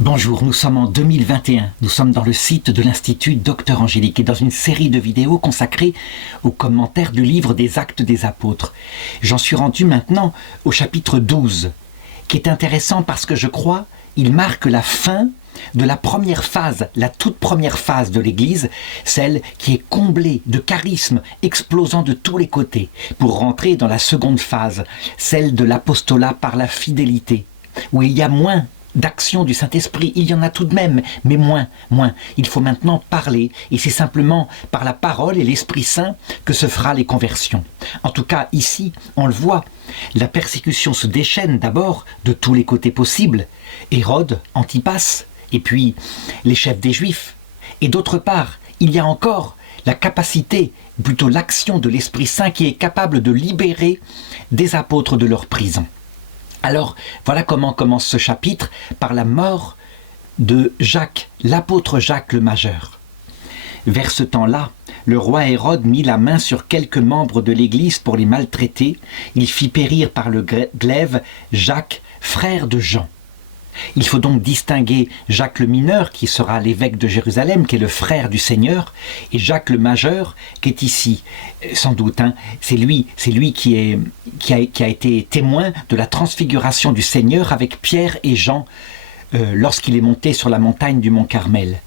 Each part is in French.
Bonjour, nous sommes en 2021, nous sommes dans le site de l'Institut Docteur Angélique et dans une série de vidéos consacrées aux commentaires du livre des Actes des Apôtres. J'en suis rendu maintenant au chapitre 12, qui est intéressant parce que je crois il marque la fin de la première phase, la toute première phase de l'Église, celle qui est comblée de charisme explosant de tous les côtés, pour rentrer dans la seconde phase, celle de l'apostolat par la fidélité, où il y a moins d'action du Saint-Esprit, il y en a tout de même, mais moins. Il faut maintenant parler, et c'est simplement par la parole et l'Esprit Saint que se fera les conversions. En tout cas, ici, on le voit, la persécution se déchaîne d'abord de tous les côtés possibles. Hérode, Antipas, et puis les chefs des Juifs. Et d'autre part, il y a encore la capacité, plutôt l'action de l'Esprit Saint qui est capable de libérer des apôtres de leur prison. Alors, voilà comment commence ce chapitre, par la mort de Jacques, l'apôtre Jacques le Majeur. Vers ce temps-là, le roi Hérode mit la main sur quelques membres de l'Église pour les maltraiter. Il fit périr par le glaive Jacques, frère de Jean. Il faut donc distinguer Jacques le Mineur, qui sera l'évêque de Jérusalem, qui est le frère du Seigneur, et Jacques le Majeur, qui est ici, sans doute. C'est lui qui a été témoin de la transfiguration du Seigneur avec Pierre et Jean lorsqu'il est monté sur la montagne du Mont Carmel.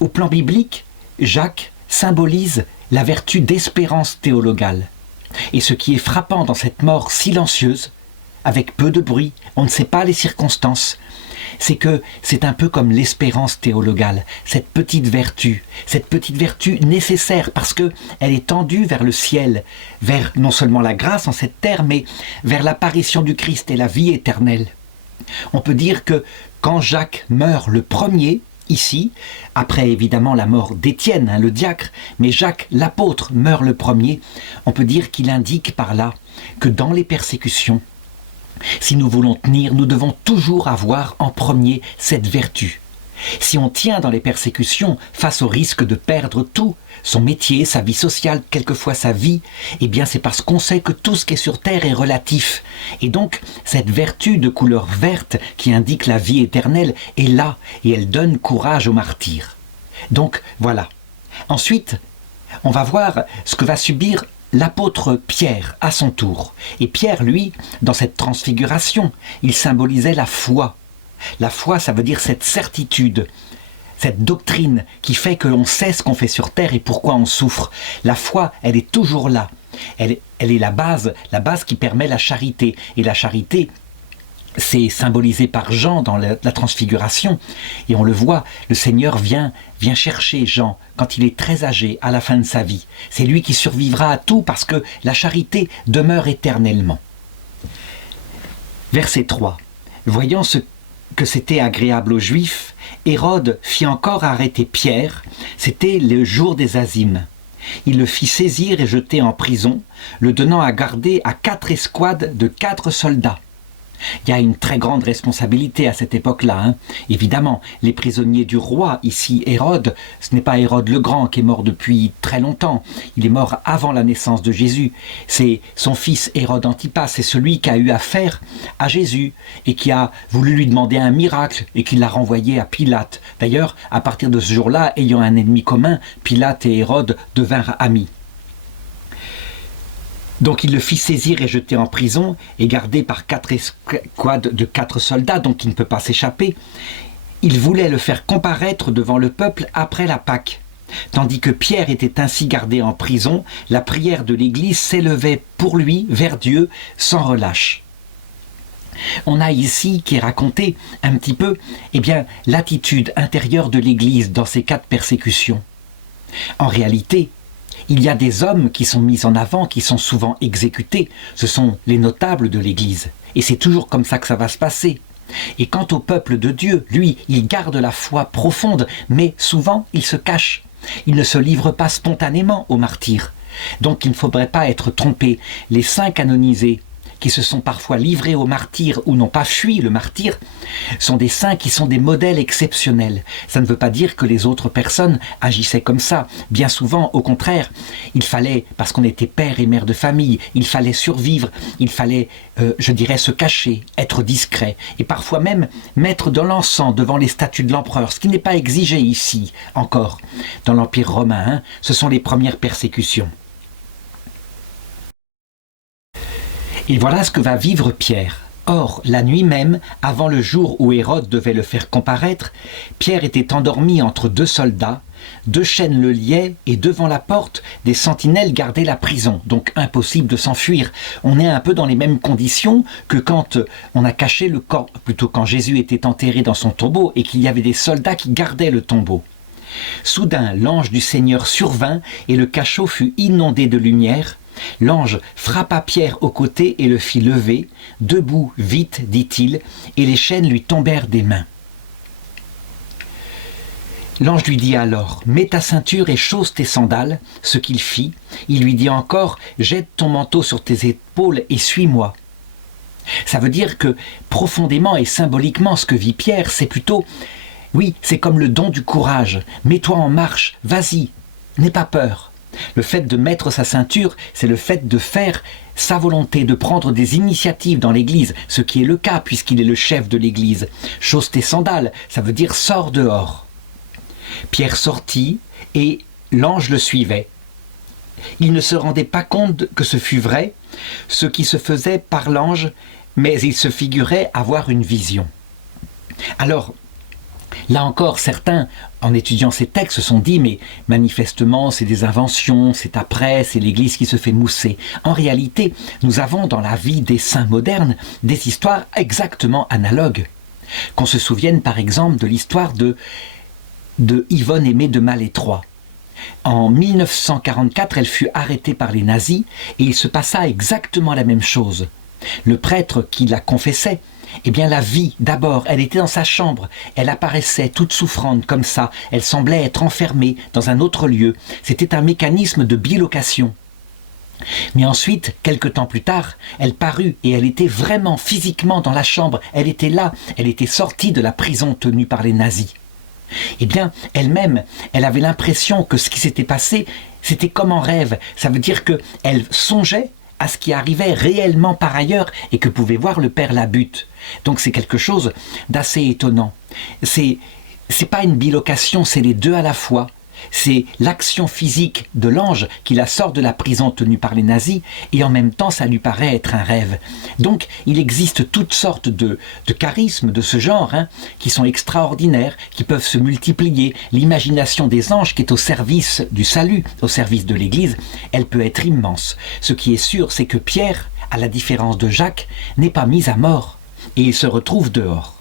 Au plan biblique, Jacques symbolise la vertu d'espérance théologale. Et ce qui est frappant dans cette mort silencieuse, avec peu de bruit, on ne sait pas les circonstances, c'est que c'est un peu comme l'espérance théologale, cette petite vertu nécessaire parce qu'elle est tendue vers le ciel, vers non seulement la grâce en cette terre, mais vers l'apparition du Christ et la vie éternelle. On peut dire que quand Jacques meurt le premier, ici, après évidemment la mort d'Étienne, le diacre, mais Jacques l'apôtre meurt le premier, on peut dire qu'il indique par là que dans les persécutions, si nous voulons tenir, nous devons toujours avoir en premier cette vertu. Si on tient dans les persécutions face au risque de perdre tout, son métier, sa vie sociale, quelquefois sa vie, eh bien c'est parce qu'on sait que tout ce qui est sur terre est relatif. Et donc, cette vertu de couleur verte qui indique la vie éternelle est là et elle donne courage aux martyrs. Donc, voilà. Ensuite, on va voir ce que va subir l'apôtre Pierre à son tour. Et Pierre, lui, dans cette transfiguration, il symbolisait la foi. La foi, ça veut dire cette certitude, cette doctrine qui fait que l'on sait ce qu'on fait sur terre et pourquoi on souffre. La foi, elle est toujours là. Elle est la base qui permet la charité. Et la charité, c'est symbolisé par Jean dans la transfiguration. Et on le voit, le Seigneur vient chercher Jean quand il est très âgé à la fin de sa vie. C'est lui qui survivra à tout parce que la charité demeure éternellement. Verset 3. Voyant ce que c'était agréable aux Juifs, Hérode fit encore arrêter Pierre. C'était le jour des Azymes. Il le fit saisir et jeter en prison, le donnant à garder à 4 escouades de 4 soldats. Il y a une très grande responsabilité à cette époque-là. Évidemment, les prisonniers du roi, ici Hérode, ce n'est pas Hérode le Grand qui est mort depuis très longtemps. Il est mort avant la naissance de Jésus. C'est son fils Hérode Antipas, c'est celui qui a eu affaire à Jésus et qui a voulu lui demander un miracle et qui l'a renvoyé à Pilate. D'ailleurs, à partir de ce jour-là, ayant un ennemi commun, Pilate et Hérode devinrent amis. Donc il le fit saisir et jeter en prison et gardé par 4 escouades de 4 soldats, donc il ne peut pas s'échapper. Il voulait le faire comparaître devant le peuple après la Pâque. Tandis que Pierre était ainsi gardé en prison, la prière de l'Église s'élevait pour lui vers Dieu sans relâche. On a ici qui est raconté un petit peu l'attitude intérieure de l'Église dans ces 4 persécutions. En réalité, il y a des hommes qui sont mis en avant, qui sont souvent exécutés. Ce sont les notables de l'Église. Et c'est toujours comme ça que ça va se passer. Et quant au peuple de Dieu, lui, il garde la foi profonde, mais souvent, il se cache. Il ne se livre pas spontanément aux martyrs. Donc il ne faudrait pas être trompé. Les saints canonisés qui se sont parfois livrés au martyre ou n'ont pas fui le martyre, sont des saints qui sont des modèles exceptionnels. Ça ne veut pas dire que les autres personnes agissaient comme ça. Bien souvent, au contraire, il fallait, parce qu'on était père et mère de famille, il fallait survivre, il fallait, je dirais, se cacher, être discret, et parfois même mettre de l'encens devant les statues de l'empereur, ce qui n'est pas exigé ici, encore, dans l'Empire romain. Hein, ce sont les premières persécutions. Et voilà ce que va vivre Pierre. Or, la nuit même, avant le jour où Hérode devait le faire comparaître, Pierre était endormi entre deux soldats, 2 chaînes le liaient et devant la porte, des sentinelles gardaient la prison, donc impossible de s'enfuir. On est un peu dans les mêmes conditions que quand on a caché le corps, plutôt quand Jésus était enterré dans son tombeau et qu'il y avait des soldats qui gardaient le tombeau. Soudain, l'ange du Seigneur survint et le cachot fut inondé de lumière. L'ange frappa Pierre au côté et le fit lever. « Debout, vite, dit-il, et les chaînes lui tombèrent des mains. » L'ange lui dit alors « Mets ta ceinture et chausse tes sandales », ce qu'il fit. Il lui dit encore « Jette ton manteau sur tes épaules et suis-moi ». Ça veut dire que profondément et symboliquement, ce que vit Pierre, c'est plutôt, oui, c'est comme le don du courage. Mets-toi en marche, vas-y, n'aie pas peur. Le fait de mettre sa ceinture, c'est le fait de faire sa volonté, de prendre des initiatives dans l'Église, ce qui est le cas puisqu'il est le chef de l'Église. Chausse tes sandales, ça veut dire sors dehors. Pierre sortit et l'ange le suivait. Il ne se rendait pas compte que ce fût vrai, ce qui se faisait par l'ange, mais il se figurait avoir une vision. Alors, là encore, certains, en étudiant ces textes, se sont dit « mais manifestement, c'est des inventions, c'est après, c'est l'Église qui se fait mousser ». En réalité, nous avons dans la vie des saints modernes des histoires exactement analogues. Qu'on se souvienne par exemple de l'histoire de Yvonne Aimée de Malétroit. En 1944, elle fut arrêtée par les nazis et il se passa exactement la même chose. Le prêtre qui la confessait, eh bien la vie, d'abord, elle était dans sa chambre, elle apparaissait toute souffrante comme ça, elle semblait être enfermée dans un autre lieu. C'était un mécanisme de bilocation. Mais ensuite, quelque temps plus tard, elle parut et elle était vraiment physiquement dans la chambre, elle était là, elle était sortie de la prison tenue par les nazis. Eh bien, elle-même, elle avait l'impression que ce qui s'était passé, c'était comme en rêve. Ça veut dire qu'elle songeait à ce qui arrivait réellement par ailleurs et que pouvait voir le père Labute. Donc c'est quelque chose d'assez étonnant. C'est pas une bilocation, c'est les deux à la fois. C'est l'action physique de l'ange qui la sort de la prison tenue par les nazis et en même temps ça lui paraît être un rêve. Donc il existe toutes sortes de charismes de ce genre qui sont extraordinaires, qui peuvent se multiplier. L'imagination des anges qui est au service du salut, au service de l'Église, elle peut être immense. Ce qui est sûr, c'est que Pierre, à la différence de Jacques, n'est pas mis à mort et il se retrouve dehors.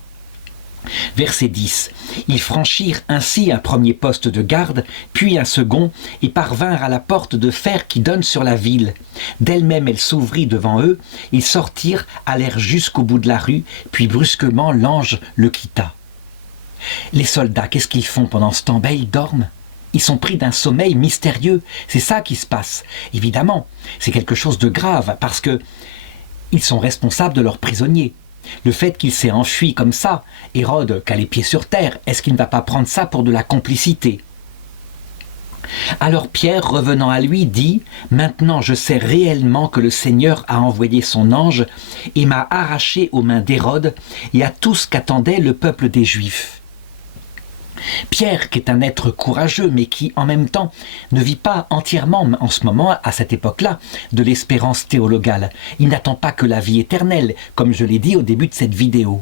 Verset 10. Ils franchirent ainsi un premier poste de garde, puis un second, et parvinrent à la porte de fer qui donne sur la ville. D'elle-même elle s'ouvrit devant eux, ils sortirent, allèrent jusqu'au bout de la rue, puis brusquement l'ange le quitta. Les soldats, qu'est-ce qu'ils font pendant ce temps? Ils dorment. Ils sont pris d'un sommeil mystérieux. C'est ça qui se passe. Évidemment, c'est quelque chose de grave, parce que ils sont responsables de leurs prisonniers. Le fait qu'il s'est enfui comme ça, Hérode qui a les pieds sur terre, est-ce qu'il ne va pas prendre ça pour de la complicité? Alors Pierre, revenant à lui, dit « Maintenant je sais réellement que le Seigneur a envoyé son ange et m'a arraché aux mains d'Hérode et à tout ce qu'attendait le peuple des Juifs. » Pierre, qui est un être courageux, mais qui, en même temps, ne vit pas entièrement, en ce moment, à cette époque-là, de l'espérance théologale. Il n'attend pas que la vie éternelle, comme je l'ai dit au début de cette vidéo.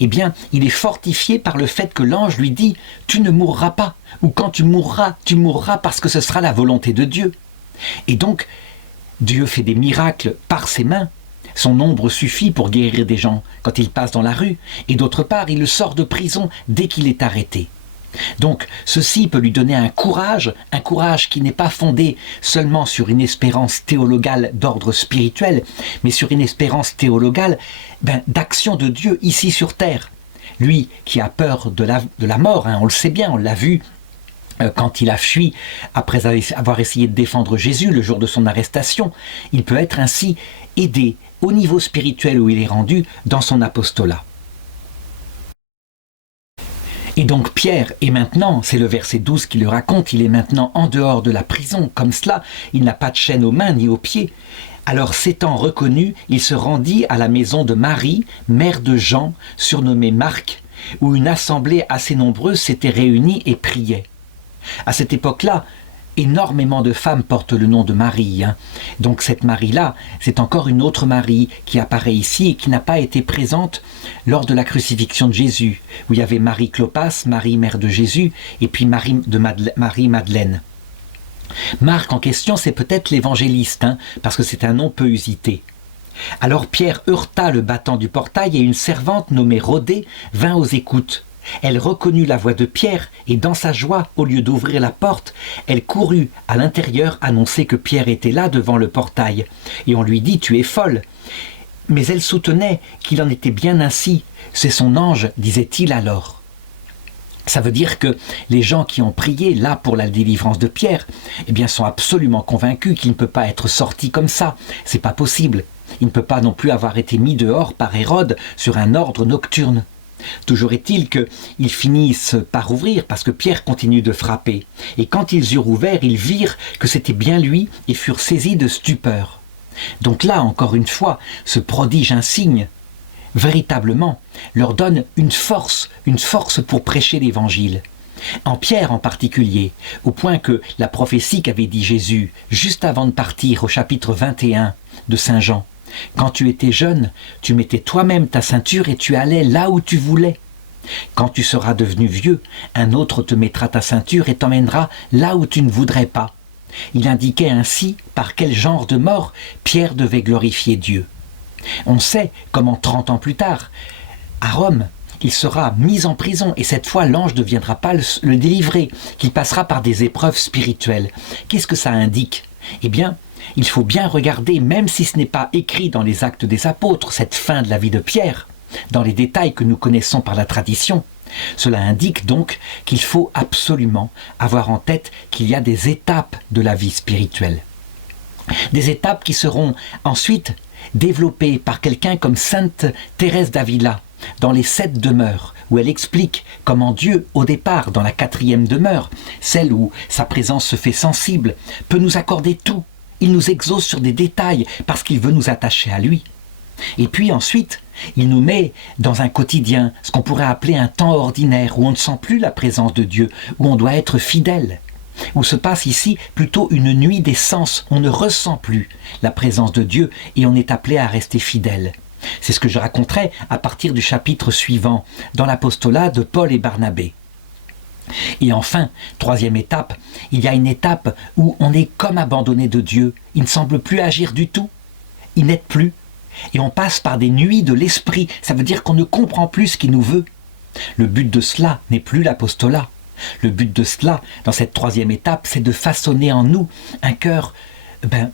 Eh bien, il est fortifié par le fait que l'ange lui dit « Tu ne mourras pas » ou « Quand tu mourras parce que ce sera la volonté de Dieu. » Et donc, Dieu fait des miracles par ses mains. Son ombre suffit pour guérir des gens quand il passe dans la rue. Et d'autre part, il le sort de prison dès qu'il est arrêté. Donc, ceci peut lui donner un courage qui n'est pas fondé seulement sur une espérance théologale d'ordre spirituel, mais sur une espérance théologale d'action de Dieu ici sur terre. Lui qui a peur de la mort, on le sait bien, on l'a vu quand il a fui après avoir essayé de défendre Jésus le jour de son arrestation, il peut être ainsi aidé, au niveau spirituel où il est rendu dans son apostolat. Et donc Pierre est maintenant, c'est le verset 12 qui le raconte, il est maintenant en dehors de la prison, comme cela, il n'a pas de chaîne aux mains ni aux pieds. Alors s'étant reconnu, il se rendit à la maison de Marie, mère de Jean, surnommée Marc, où une assemblée assez nombreuse s'était réunie et priait. À cette époque-là, énormément de femmes portent le nom de Marie. Donc cette Marie-là, c'est encore une autre Marie qui apparaît ici et qui n'a pas été présente lors de la crucifixion de Jésus, où il y avait Marie Clopas, Marie mère de Jésus, et puis Marie Madeleine. Marc en question, c'est peut-être l'évangéliste, parce que c'est un nom peu usité. Alors Pierre heurta le battant du portail et une servante nommée Rhodée vint aux écoutes. Elle reconnut la voix de Pierre et dans sa joie, au lieu d'ouvrir la porte, elle courut à l'intérieur annoncer que Pierre était là devant le portail. Et on lui dit « Tu es folle !» Mais elle soutenait qu'il en était bien ainsi. « C'est son ange », disait-il alors. Ça veut dire que les gens qui ont prié là pour la délivrance de Pierre, eh bien sont absolument convaincus qu'il ne peut pas être sorti comme ça. C'est pas possible. Il ne peut pas non plus avoir été mis dehors par Hérode sur un ordre nocturne. Toujours est-il qu'ils finissent par ouvrir parce que Pierre continue de frapper. Et quand ils eurent ouvert, ils virent que c'était bien lui et furent saisis de stupeur. Donc là, encore une fois, ce prodige insigne, véritablement, leur donne une force pour prêcher l'évangile. En Pierre en particulier, au point que la prophétie qu'avait dit Jésus juste avant de partir au chapitre 21 de Saint Jean, quand tu étais jeune, tu mettais toi-même ta ceinture et tu allais là où tu voulais. Quand tu seras devenu vieux, un autre te mettra ta ceinture et t'emmènera là où tu ne voudrais pas. Il indiquait ainsi par quel genre de mort Pierre devait glorifier Dieu. On sait comment 30 ans plus tard, à Rome, il sera mis en prison et cette fois l'ange ne viendra pas le délivrer, qu'il passera par des épreuves spirituelles. Qu'est-ce que ça indique? Eh bien, il faut bien regarder, même si ce n'est pas écrit dans les Actes des Apôtres, cette fin de la vie de Pierre, dans les détails que nous connaissons par la tradition. Cela indique donc qu'il faut absolument avoir en tête qu'il y a des étapes de la vie spirituelle. Des étapes qui seront ensuite développées par quelqu'un comme Sainte Thérèse d'Avila, dans les 7 demeures, où elle explique comment Dieu, au départ, dans la 4e demeure, celle où sa présence se fait sensible, peut nous accorder tout. Il nous exauce sur des détails parce qu'il veut nous attacher à lui. Et puis ensuite, il nous met dans un quotidien, ce qu'on pourrait appeler un temps ordinaire, où on ne sent plus la présence de Dieu, où on doit être fidèle. Où se passe ici plutôt une nuit des sens, on ne ressent plus la présence de Dieu et on est appelé à rester fidèle. C'est ce que je raconterai à partir du chapitre suivant, dans l'apostolat de Paul et Barnabé. Et enfin, 3e étape, il y a une étape où on est comme abandonné de Dieu. Il ne semble plus agir du tout. Il n'aide plus. Et on passe par des nuits de l'esprit. Ça veut dire qu'on ne comprend plus ce qu'il nous veut. Le but de cela n'est plus l'apostolat. Le but de cela, dans cette 3e étape, c'est de façonner en nous un cœur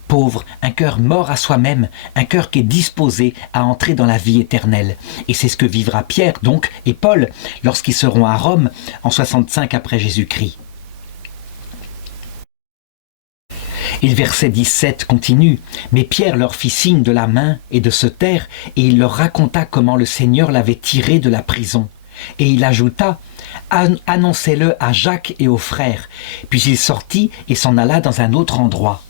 pauvre, un cœur mort à soi-même, un cœur qui est disposé à entrer dans la vie éternelle. Et c'est ce que vivra Pierre donc et Paul lorsqu'ils seront à Rome en 65 après Jésus-Christ. Et le verset 17 continue. Mais Pierre leur fit signe de la main et de se taire, et il leur raconta comment le Seigneur l'avait tiré de la prison. Et il ajouta, annoncez-le à Jacques et aux frères. Puis il sortit et s'en alla dans un autre endroit.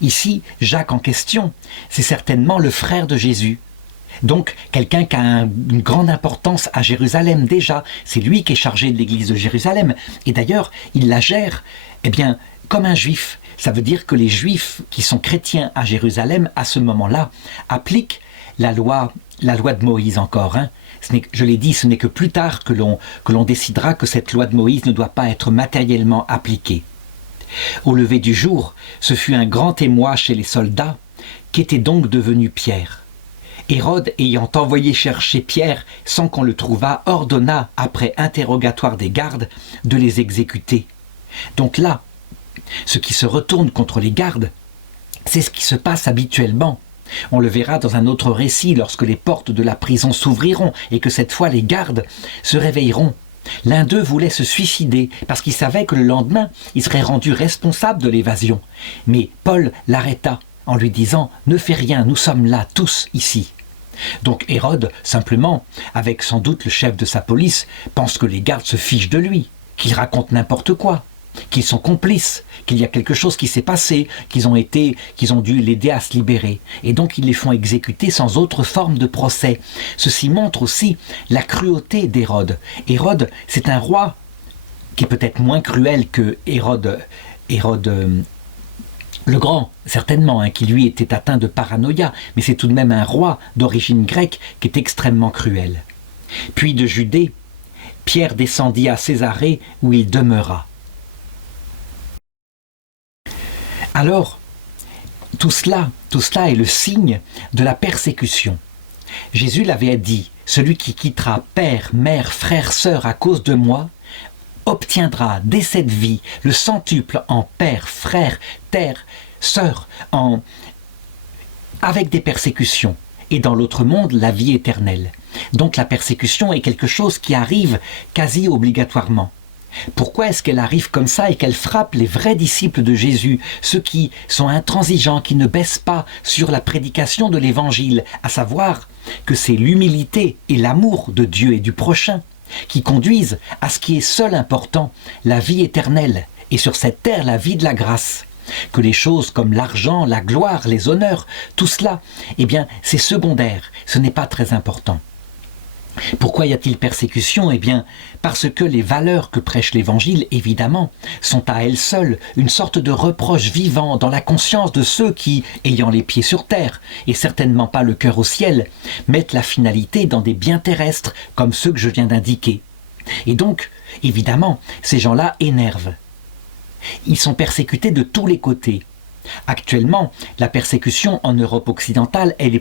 Ici, Jacques en question, c'est certainement le frère de Jésus. Donc, quelqu'un qui a une grande importance à Jérusalem déjà. C'est lui qui est chargé de l'église de Jérusalem. Et d'ailleurs, il la gère, comme un juif. Ça veut dire que les juifs qui sont chrétiens à Jérusalem, à ce moment-là, appliquent la loi de Moïse encore. Je l'ai dit, ce n'est que plus tard que l'on décidera que cette loi de Moïse ne doit pas être matériellement appliquée. Au lever du jour, ce fut un grand émoi chez les soldats, qu'était donc devenu Pierre. Hérode, ayant envoyé chercher Pierre sans qu'on le trouvât, ordonna, après interrogatoire des gardes, de les exécuter. Donc là, ce qui se retourne contre les gardes, c'est ce qui se passe habituellement. On le verra dans un autre récit lorsque les portes de la prison s'ouvriront et que cette fois les gardes se réveilleront. L'un d'eux voulait se suicider parce qu'il savait que le lendemain, il serait rendu responsable de l'évasion. Mais Paul l'arrêta en lui disant « Ne fais rien, nous sommes là, tous ici ». Donc Hérode, simplement, avec sans doute le chef de sa police, pense que les gardes se fichent de lui, qu'il raconte n'importe quoi, qu'ils sont complices, qu'il y a quelque chose qui s'est passé, qu'ils ont dû l'aider à se libérer. Et donc ils les font exécuter sans autre forme de procès. Ceci montre aussi la cruauté d'Hérode. Hérode, c'est un roi qui est peut-être moins cruel que Hérode le Grand, certainement, hein, qui lui était atteint de paranoïa, mais c'est tout de même un roi d'origine grecque qui est extrêmement cruel. Puis de Judée, Pierre descendit à Césarée où il demeura. Alors, tout cela est le signe de la persécution. Jésus l'avait dit, celui qui quittera père, mère, frère, sœur à cause de moi, obtiendra dès cette vie le centuple en père, frère, terre, sœur, avec des persécutions, et dans l'autre monde, la vie éternelle. Donc la persécution est quelque chose qui arrive quasi obligatoirement. Pourquoi est-ce qu'elle arrive comme ça et qu'elle frappe les vrais disciples de Jésus, ceux qui sont intransigeants, qui ne baissent pas sur la prédication de l'Évangile, à savoir que c'est l'humilité et l'amour de Dieu et du prochain qui conduisent à ce qui est seul important, la vie éternelle, et sur cette terre la vie de la grâce. Que les choses comme l'argent, la gloire, les honneurs, tout cela, eh bien, c'est secondaire, ce n'est pas très important. Pourquoi y a-t-il persécution? Eh bien, parce que les valeurs que prêche l'Évangile, évidemment, sont à elles seules une sorte de reproche vivant dans la conscience de ceux qui, ayant les pieds sur terre, et certainement pas le cœur au ciel, mettent la finalité dans des biens terrestres, comme ceux que je viens d'indiquer. Et donc, évidemment, ces gens-là énervent. Ils sont persécutés de tous les côtés. Actuellement, la persécution en Europe occidentale, elle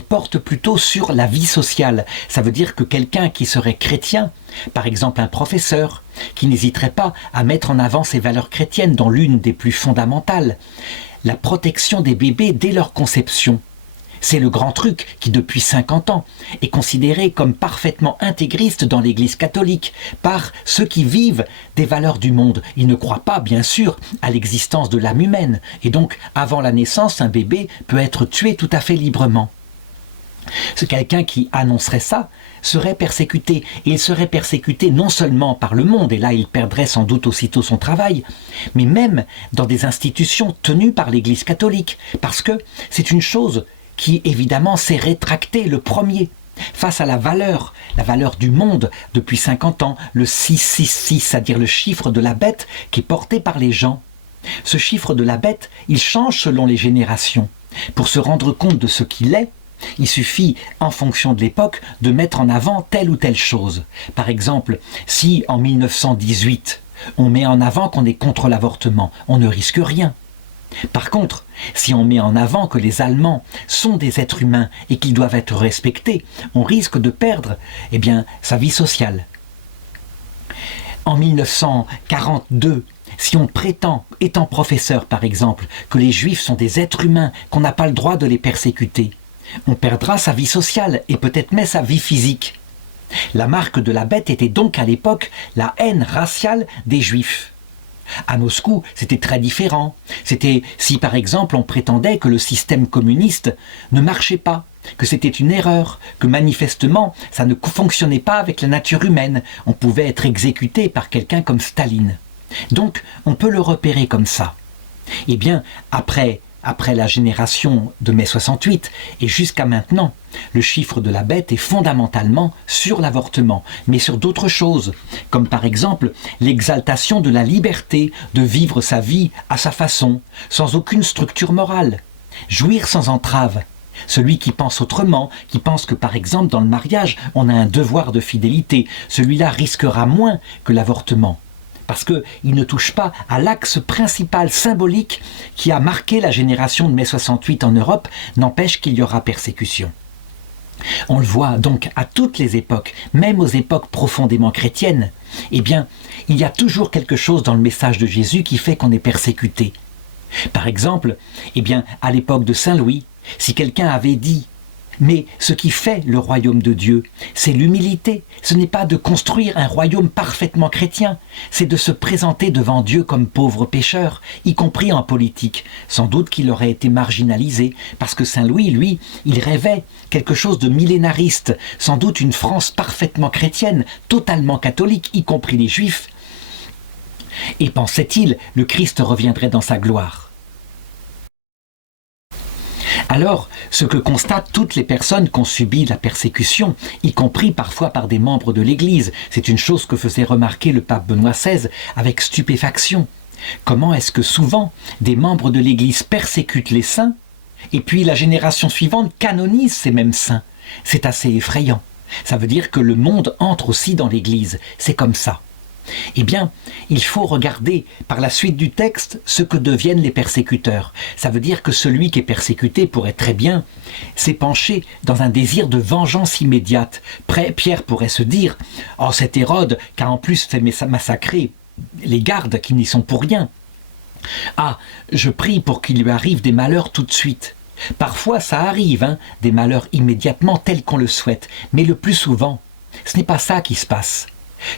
porte plutôt sur la vie sociale. Ça veut dire que quelqu'un qui serait chrétien, par exemple un professeur, qui n'hésiterait pas à mettre en avant ses valeurs chrétiennes dans l'une des plus fondamentales, la protection des bébés dès leur conception. C'est le grand truc qui, depuis 50 ans, est considéré comme parfaitement intégriste dans l'Église catholique par ceux qui vivent des valeurs du monde. Ils ne croient pas, bien sûr, à l'existence de l'âme humaine. Et donc, avant la naissance, un bébé peut être tué tout à fait librement. Quelqu'un qui annoncerait ça serait persécuté. Et il serait persécuté non seulement par le monde, et là il perdrait sans doute aussitôt son travail, mais même dans des institutions tenues par l'Église catholique. Parce que c'est une chose qui évidemment s'est rétracté le premier face à la valeur du monde depuis 50 ans, le 666, c'est-à-dire le chiffre de la bête qui est porté par les gens. Ce chiffre de la bête, il change selon les générations. Pour se rendre compte de ce qu'il est, il suffit, en fonction de l'époque, de mettre en avant telle ou telle chose. Par exemple, si en 1918, on met en avant qu'on est contre l'avortement, on ne risque rien. Par contre, si on met en avant que les Allemands sont des êtres humains et qu'ils doivent être respectés, on risque de perdre, sa vie sociale. En 1942, si on prétend, étant professeur par exemple, que les Juifs sont des êtres humains, qu'on n'a pas le droit de les persécuter, on perdra sa vie sociale et peut-être même sa vie physique. La marque de la bête était donc à l'époque la haine raciale des Juifs. À Moscou, c'était très différent. C'était si par exemple on prétendait que le système communiste ne marchait pas, que c'était une erreur, que manifestement ça ne fonctionnait pas avec la nature humaine. On pouvait être exécuté par quelqu'un comme Staline. Donc on peut le repérer comme ça. Eh bien, après la génération de mai 68 et jusqu'à maintenant, le chiffre de la bête est fondamentalement sur l'avortement, mais sur d'autres choses, comme par exemple l'exaltation de la liberté de vivre sa vie à sa façon, sans aucune structure morale, jouir sans entrave. Celui qui pense autrement, qui pense que par exemple dans le mariage, on a un devoir de fidélité, celui-là risquera moins que l'avortement. Parce qu'il ne touche pas à l'axe principal symbolique qui a marqué la génération de mai 68 en Europe, n'empêche qu'il y aura persécution. On le voit donc à toutes les époques, même aux époques profondément chrétiennes, il y a toujours quelque chose dans le message de Jésus qui fait qu'on est persécuté. Par exemple, à l'époque de Saint Louis, si quelqu'un avait dit Mais ce qui fait le royaume de Dieu, c'est l'humilité. Ce n'est pas de construire un royaume parfaitement chrétien, c'est de se présenter devant Dieu comme pauvre pécheur, y compris en politique. Sans doute qu'il aurait été marginalisé, parce que Saint Louis, lui, il rêvait quelque chose de millénariste, sans doute une France parfaitement chrétienne, totalement catholique, y compris les Juifs. Et pensait-il, le Christ reviendrait dans sa gloire. Alors, ce que constatent toutes les personnes qui ont subi la persécution, y compris parfois par des membres de l'Église, c'est une chose que faisait remarquer le pape Benoît XVI avec stupéfaction. Comment est-ce que souvent des membres de l'Église persécutent les saints, et puis la génération suivante canonise ces mêmes saints? C'est assez effrayant. Ça veut dire que le monde entre aussi dans l'Église, c'est comme ça. Eh bien, il faut regarder par la suite du texte ce que deviennent les persécuteurs. Ça veut dire que celui qui est persécuté pourrait très bien s'épancher dans un désir de vengeance immédiate. Pierre pourrait se dire « Oh, cet Hérode qui a en plus fait massacrer les gardes qui n'y sont pour rien. Ah, je prie pour qu'il lui arrive des malheurs tout de suite. » Parfois ça arrive, des malheurs immédiatement tels qu'on le souhaite, mais le plus souvent, ce n'est pas ça qui se passe.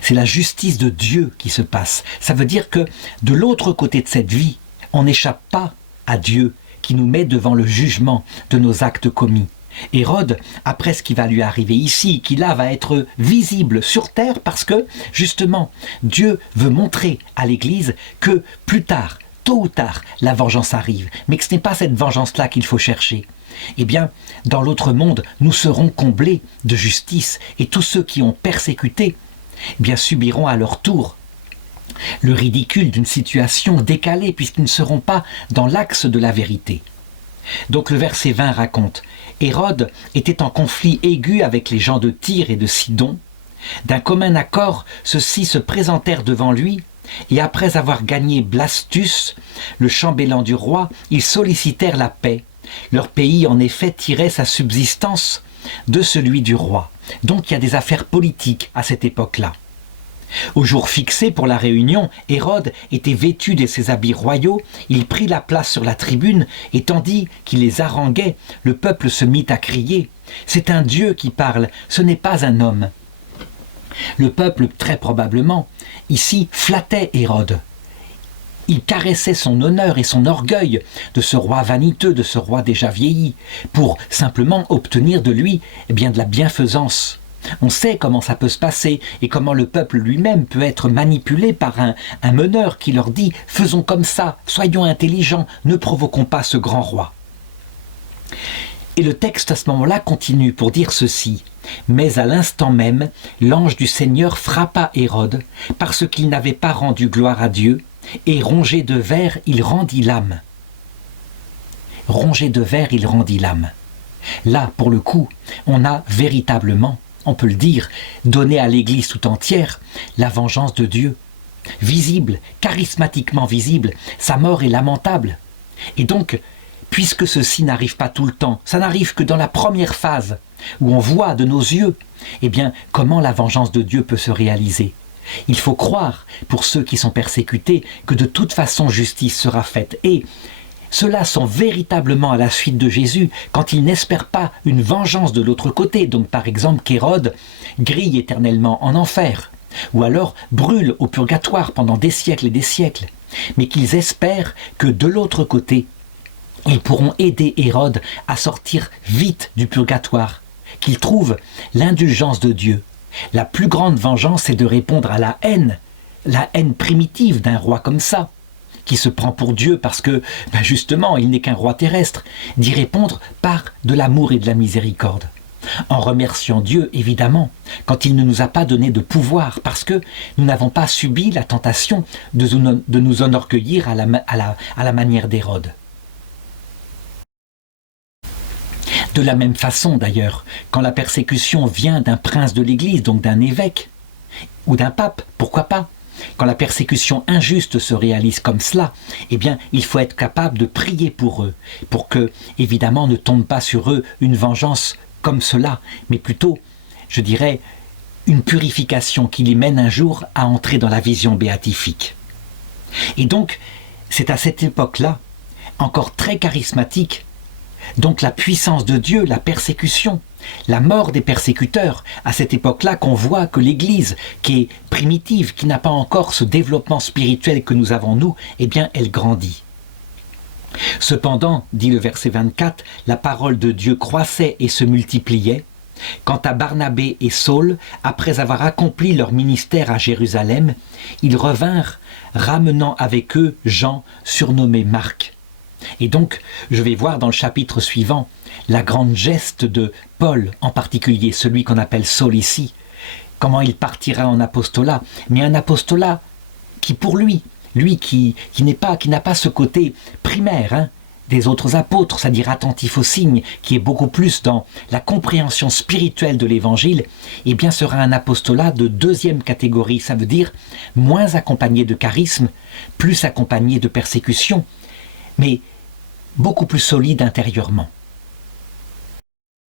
C'est la justice de Dieu qui se passe. Ça veut dire que de l'autre côté de cette vie, on n'échappe pas à Dieu qui nous met devant le jugement de nos actes commis. Hérode, après ce qui va lui arriver ici, qui là va être visible sur terre parce que, justement, Dieu veut montrer à l'Église que plus tard, tôt ou tard, la vengeance arrive. Mais que ce n'est pas cette vengeance-là qu'il faut chercher. Eh bien, dans l'autre monde, nous serons comblés de justice et tous ceux qui ont persécuté bien subiront à leur tour le ridicule d'une situation décalée puisqu'ils ne seront pas dans l'axe de la vérité. Donc le verset 20 raconte « Hérode était en conflit aigu avec les gens de Tyr et de Sidon. D'un commun accord, ceux-ci se présentèrent devant lui et après avoir gagné Blastus, le chambellan du roi, ils sollicitèrent la paix. Leur pays en effet tirait sa subsistance de celui du roi. Donc il y a des affaires politiques à cette époque-là. Au jour fixé pour la réunion, Hérode était vêtu de ses habits royaux, il prit la place sur la tribune, et tandis qu'il les haranguait, le peuple se mit à crier « C'est un Dieu qui parle, ce n'est pas un homme ». Le peuple, très probablement, ici flattait Hérode. Il caressait son honneur et son orgueil de ce roi vaniteux, de ce roi déjà vieilli, pour simplement obtenir de lui de la bienfaisance. On sait comment ça peut se passer et comment le peuple lui-même peut être manipulé par un meneur qui leur dit « Faisons comme ça, soyons intelligents, ne provoquons pas ce grand roi ». Et le texte à ce moment-là continue pour dire ceci. « Mais à l'instant même, l'ange du Seigneur frappa Hérode parce qu'il n'avait pas rendu gloire à Dieu, et rongé de vers, il rendit l'âme. » Rongé de vers, il rendit l'âme. Là, pour le coup, on a véritablement, on peut le dire, donné à l'Église tout entière la vengeance de Dieu. Visible, charismatiquement visible, sa mort est lamentable. Et donc, puisque ceci n'arrive pas tout le temps, ça n'arrive que dans la première phase, où on voit de nos yeux, eh bien, comment la vengeance de Dieu peut se réaliser. Il faut croire, pour ceux qui sont persécutés, que de toute façon justice sera faite. Et ceux-là sont véritablement à la suite de Jésus quand ils n'espèrent pas une vengeance de l'autre côté. Donc par exemple qu'Hérode grille éternellement en enfer, ou alors brûle au purgatoire pendant des siècles et des siècles. Mais qu'ils espèrent que de l'autre côté, ils pourront aider Hérode à sortir vite du purgatoire, qu'ils trouvent l'indulgence de Dieu. La plus grande vengeance, c'est de répondre à la haine primitive d'un roi comme ça, qui se prend pour Dieu parce que, justement, il n'est qu'un roi terrestre, d'y répondre par de l'amour et de la miséricorde. En remerciant Dieu, évidemment, quand il ne nous a pas donné de pouvoir, parce que nous n'avons pas subi la tentation de nous enorgueillir à la manière d'Hérode. De la même façon d'ailleurs, quand la persécution vient d'un prince de l'Église, donc d'un évêque, ou d'un pape, pourquoi pas? Quand la persécution injuste se réalise comme cela, eh bien, il faut être capable de prier pour eux, pour que, évidemment, ne tombe pas sur eux une vengeance comme cela, mais plutôt, je dirais, une purification qui les mène un jour à entrer dans la vision béatifique. Et donc, c'est à cette époque-là, encore très charismatique, Donc la puissance de Dieu, la persécution, la mort des persécuteurs, à cette époque-là qu'on voit que l'Église, qui est primitive, qui n'a pas encore ce développement spirituel que nous avons nous, eh bien elle grandit. Cependant, dit le verset 24, la parole de Dieu croissait et se multipliait. Quant à Barnabé et Saul, après avoir accompli leur ministère à Jérusalem, ils revinrent, ramenant avec eux Jean, surnommé Marc. Et donc, je vais voir dans le chapitre suivant la grande geste de Paul, en particulier celui qu'on appelle Saul ici, comment il partira en apostolat, mais un apostolat qui pour lui qui n'a pas ce côté primaire des autres apôtres, c'est-à-dire attentif aux signes, qui est beaucoup plus dans la compréhension spirituelle de l'évangile, eh bien sera un apostolat de deuxième catégorie, ça veut dire moins accompagné de charisme, plus accompagné de persécution, mais beaucoup plus solide intérieurement.